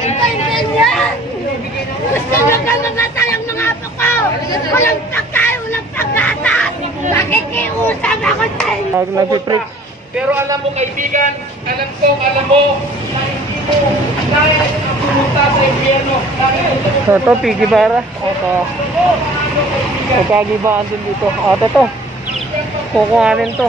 Bakit kayo ganyan? Gusto nyo ka mamatay ang mga apo ko? Walang pagkain, walang pagkatas! Nakikiusap ako sa inyo! Pero alam mo kaibigan, alam mo na hindi mo kaya ang pumunta sa impyerno. So ito, Piggy Bara. Magkagibaan din dito. Ito. Kukuhanin to.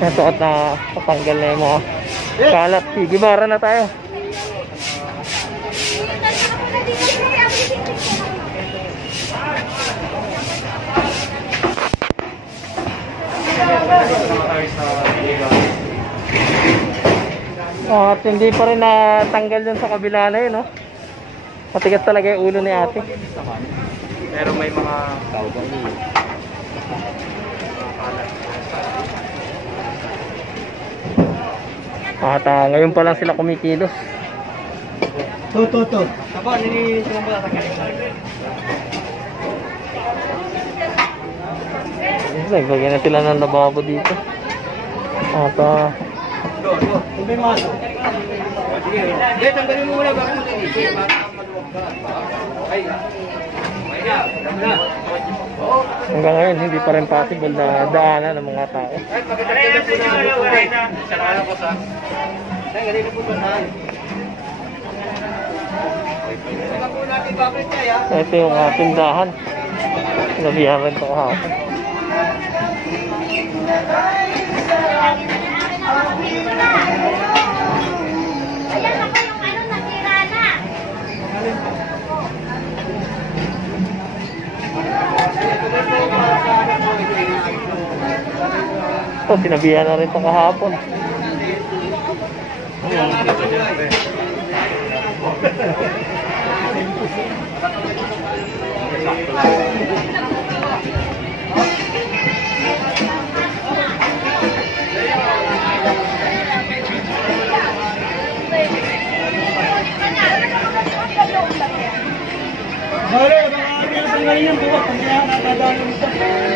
Ito at patanggal na yung mga kalat. Piggy Bara na tayo. At hindi pa rin natanggal dun sa kabila na yun, no? Matigas talaga yung ulo ni ate. Pero may mga at ngayon pa lang sila kumikilos. to. Ako, nilisilang ko tatanggalin sa akin. Nagbagyan na sila ng lababo dito. At Hindi mo aso. Hindi, tanggalin mo muna bago mag-iisip. Maluwag ka. Ay hanggang ngayon hindi pa rin possible na daanan ng mga tao. Ito yung tindahan. Sinabihan rin ito kahapon. Ayan ako yung nasira na. Ito, sinabihan na rin ito kahapon.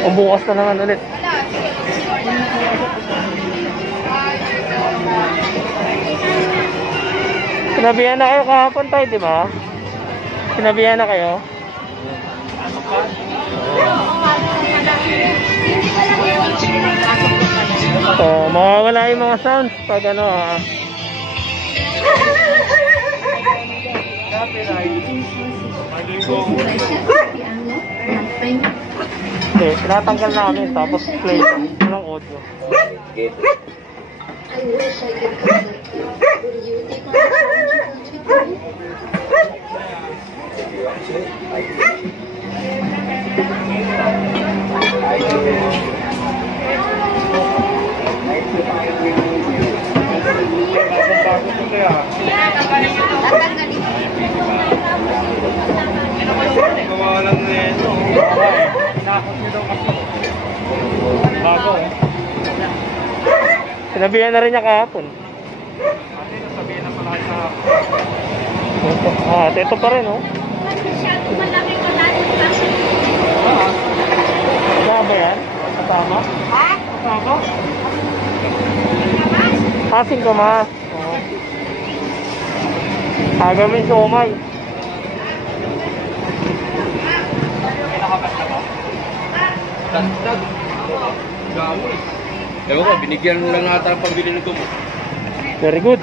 O bukas na naman ulit. Sinabihan na kayo kahapon tayo, di ba? Sinabihan na kayo? So, mawawala yung mga sounds pag ano ha. Okay, tinatanggal namin tapos play ng audio. I wish I could connect you. Would you take my phone Sinabihan na rin niya kahapon. Sabihin na pala kayo Ito, ito pa rin, oh. Kaya ba yan? Kasama? Ha? Kasama? Kasing kamas. Oh. Agawin somay. Tantag. Gawin. Ewan ko, binigyan mo lang nata ang pambili ng gamot. Very good.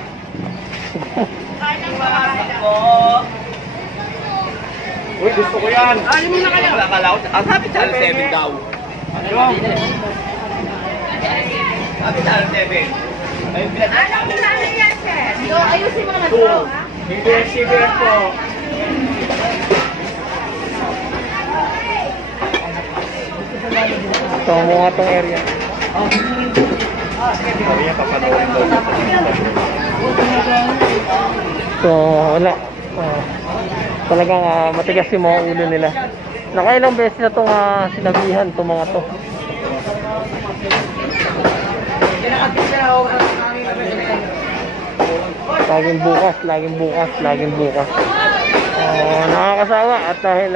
Uy, gusto ko yan. Ano mo na kaya? Akala ko, sabi channel 7 daw. Ano? Sabi channel 7. Ano mo namin yan, sir? So, ayusin mo naman ito, ha? Hindi yung CBN po. Ito mo nga itong area. Sabi niya, papanoorin daw. So, wala. Talagang matigas yung mga ulo nila. Nakailang beses na itong sinabihan itong mga to. Laging bukas, laging bukas, laging bukas. Nakakasawa at dahil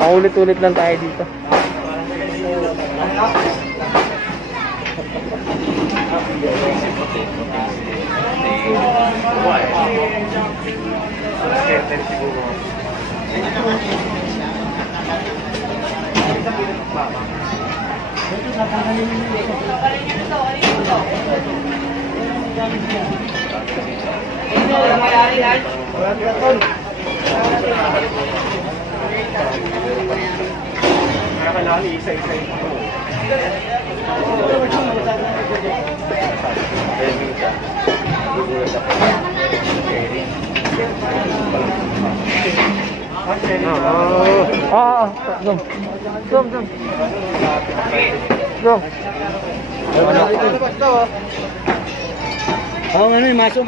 paulit-ulit lang tayo dito. Zoom. Ano yung maso?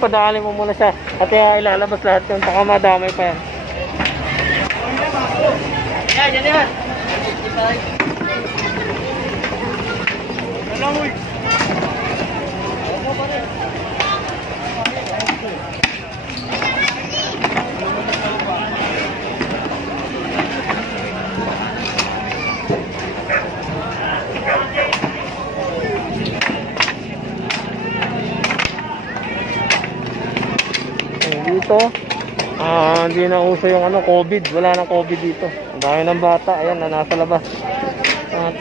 Padaanin mo muna siya at ilalabas lahat yun, baka madamay pa yan. Yan. Dito hindi na uso yung COVID, wala nang COVID dito. Ang dami ng bata, ayan na nasa labas. At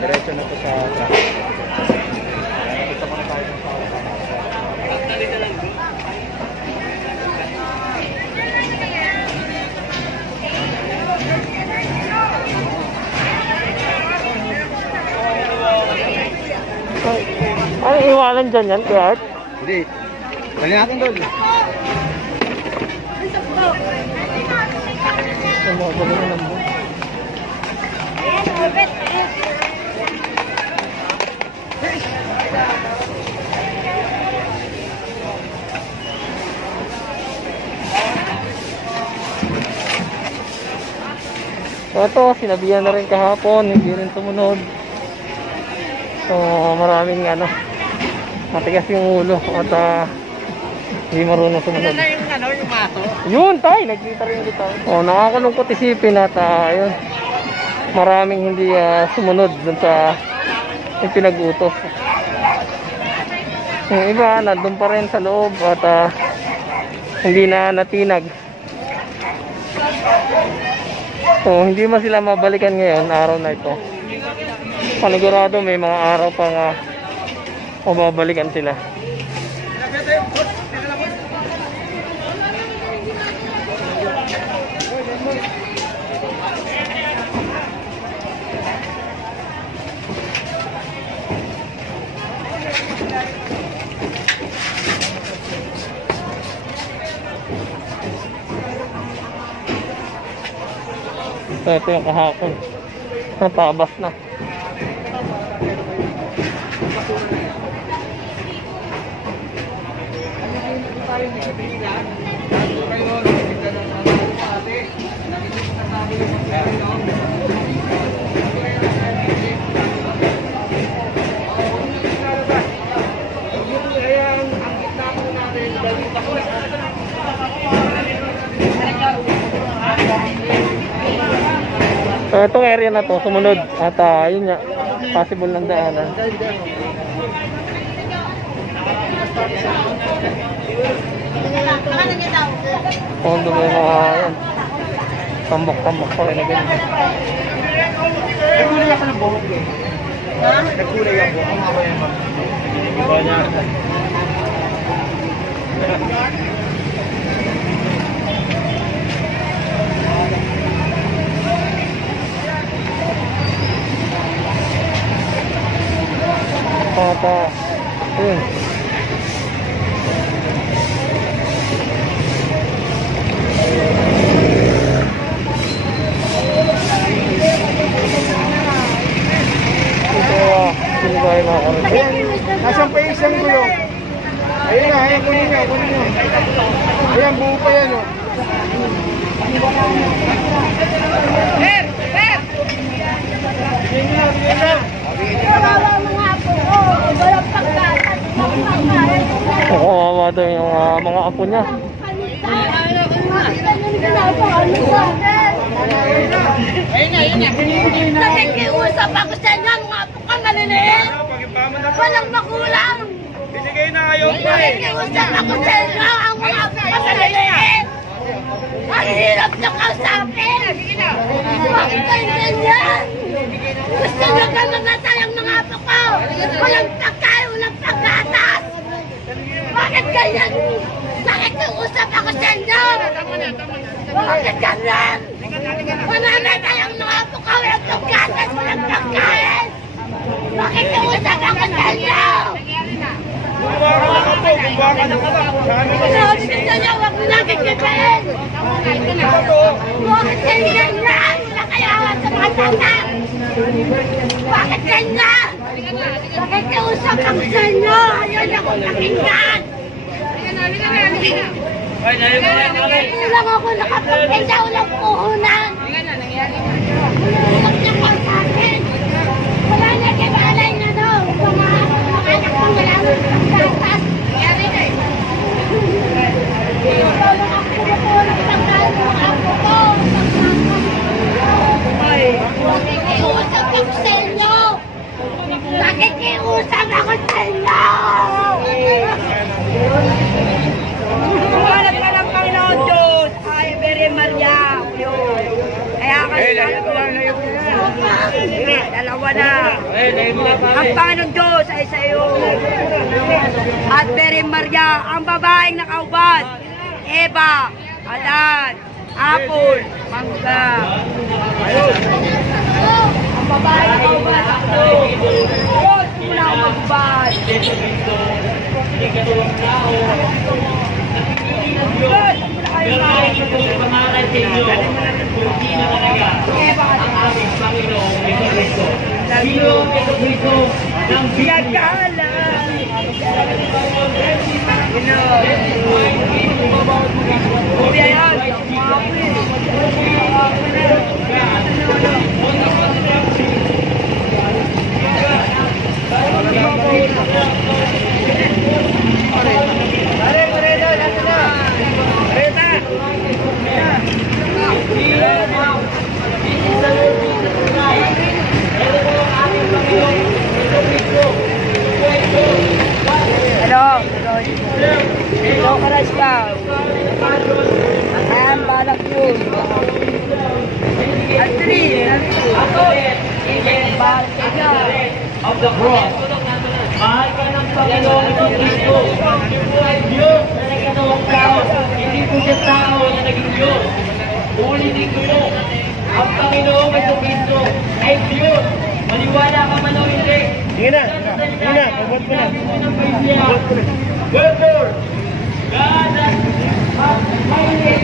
diretso na to sa traffic. Ito muna tayo ng ano iwanan dyan yan, Kuya Art? Hindi. Bali natin doon. Ito, sinabihan na rin kahapon, hindi rin sumunod. So, maraming matigas yung ulo at hindi marunong sumunod. Ano yung maso? Yun, tay, nagkita rin kita. Nakakalungkot isipin at yun, maraming hindi sumunod dun sa yung pinag-utos. Yung iba, nandun pa rin sa loob at hindi na natinag. So, hindi man sila mabalikan ngayon, araw na ito. Panigurado may mga araw pang mababalikan sila. So, ito yung kahapon. Natabas na. So, itong area na to sumunod at yun nga, possible ng daanan. Ano niya daw? Pondo ba yung mga yan? Tambak-tambak pa rin na ganyan. Nagkulay ako ng buhok eh. Ha? Nagkulay ako. Iba niya. Pata. Ayun. Sino ba yung mga karito? Ayan, nasaan pa yung isang gulo? Ayun na, ayan, kunin nyo, kunin nyo. Ayan, buo pa yan, oh. Kawawa mga apo ko. Walang pagkatas. Walang pagkain. Kawawa daw yung mga apo niya. Nakikiusap ako sa inyo, mga apo ka maliliit. Walang magulang. Binigay na kayo pa eh. Nakikiusap ako sa inyo, ang mga apo ka maliliit. Ang hirap na kausapin. Bakit kayo ganyan? Gusto nyo ka mamatay ang mga apo ko. Walang pagkain, walang pagkatas. Bakit ganyan? Nakikiusap ako sa inyo. Bakit ganyan? Mamamatay ang mga apo ko. Walang pagkatas, walang pagkain. Nakikiusap ako sa inyo. Sabi ko sa inyo, huwag mo nakikipain. Bakit ganyan yan? Nakayawan sa mga tata. Bakit ganyan? Nakikiusap ako sa inyo. Ayaw na akong pakinggan. Lang ako nakapagpinda, walang puhunan. Huwag niyo pang sa akin. Wala na kibalay na daw. Mga anak pang wala mo pagkatas. Nangyari na eh. Ikaw lang ako pumutulong pagkain ng ako ko. Nakikiusap ako sa inyo. Nakikiusap ako sa inyo. Tumanap ka ng Panginoon Diyos, ay Virgen Maria, yun. Kaya kasi dalawa na. Ang Panginoon Diyos ay sa iyo. At Virgen Maria, ang babaeng nakaubad, Eva, Adan, Apple, Mangga. Ang babaeng nakaubad, ako. Diyos, muna ang magbad. Hello, karas ka. Ayan, balak yun. At 3, balak ka dyan. Of the cross. Mahal ka ng Panginoon itong Kristo. Ay Diyos na nagkatawang tao. Hindi po siya tao na naging Diyos. Ulitin ko yun. Ang Panginoon itong Kristo ay Diyos. Maniwala ka man o hindi. Sige na, abot mo na. Wherefore, God has made